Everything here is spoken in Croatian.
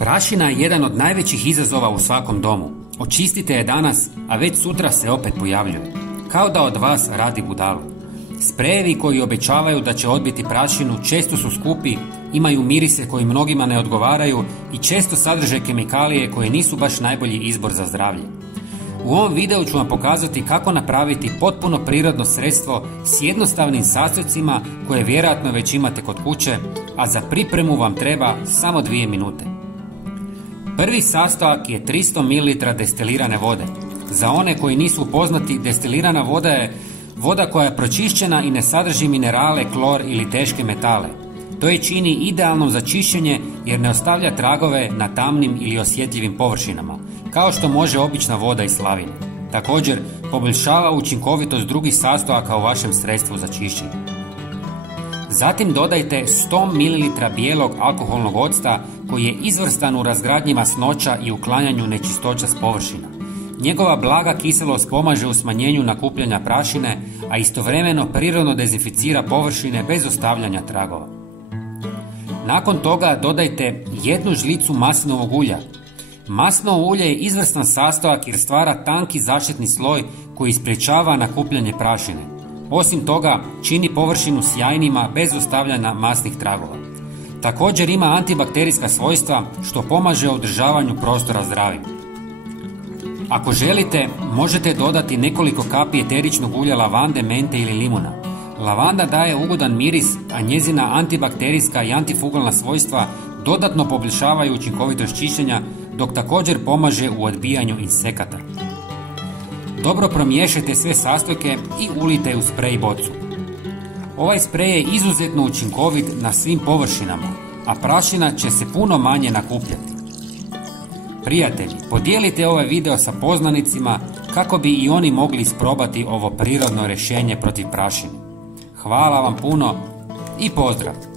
Prašina je jedan od najvećih izazova u svakom domu. Očistite je danas, a već sutra se opet pojavljuje. Kao da od vas radi budalu. Sprejevi koji obećavaju da će odbiti prašinu često su skupi, imaju mirise koji mnogima ne odgovaraju i često sadrže kemikalije koje nisu baš najbolji izbor za zdravlje. U ovom videu ću vam pokazati kako napraviti potpuno prirodno sredstvo s jednostavnim sastojcima koje vjerojatno već imate kod kuće, a za pripremu vam treba samo 2 minute. Prvi sastojak je 300 ml destilirane vode. Za one koji nisu upoznati, destilirana voda je voda koja je pročišćena i ne sadrži minerale, klor ili teške metale. To je čini idealnom za čišćenje jer ne ostavlja tragove na tamnim ili osjetljivim površinama, kao što može obična voda iz slavine. Također, poboljšava učinkovitost drugih sastojaka u vašem sredstvu za čišćenje. Zatim dodajte 100 ml bijelog alkoholnog octa koji je izvrstan u razgradnji masnoća i uklanjanju nečistoća s površina. Njegova blaga kiselost pomaže u smanjenju nakupljanja prašine, a istovremeno prirodno dezinficira površine bez ostavljanja tragova. Nakon toga dodajte 1 žlicu maslinovog ulja. Maslinovo ulje je izvrstan sastojak jer stvara tanki zaštitni sloj koji sprječava nakupljanje prašine. Osim toga, čini površinu sjajnima bez ostavljanja masnih tragova. Također ima antibakterijska svojstva što pomaže u održavanju prostora zdravim. Ako želite, možete dodati nekoliko kapi eteričnog ulja lavande, mente ili limuna. Lavanda daje ugodan miris, a njezina antibakterijska i antifungalna svojstva dodatno poboljšavaju učinkovitost čišćenja, dok također pomaže u odbijanju insekata. Dobro promiješajte sve sastojke i ulijte u sprej bocu. Ovaj sprej je izuzetno učinkovit na svim površinama, a prašina će se puno manje nakupljati. Prijatelji, podijelite ovaj video sa poznanicima kako bi i oni mogli isprobati ovo prirodno rješenje protiv prašine. Hvala vam puno i pozdrav!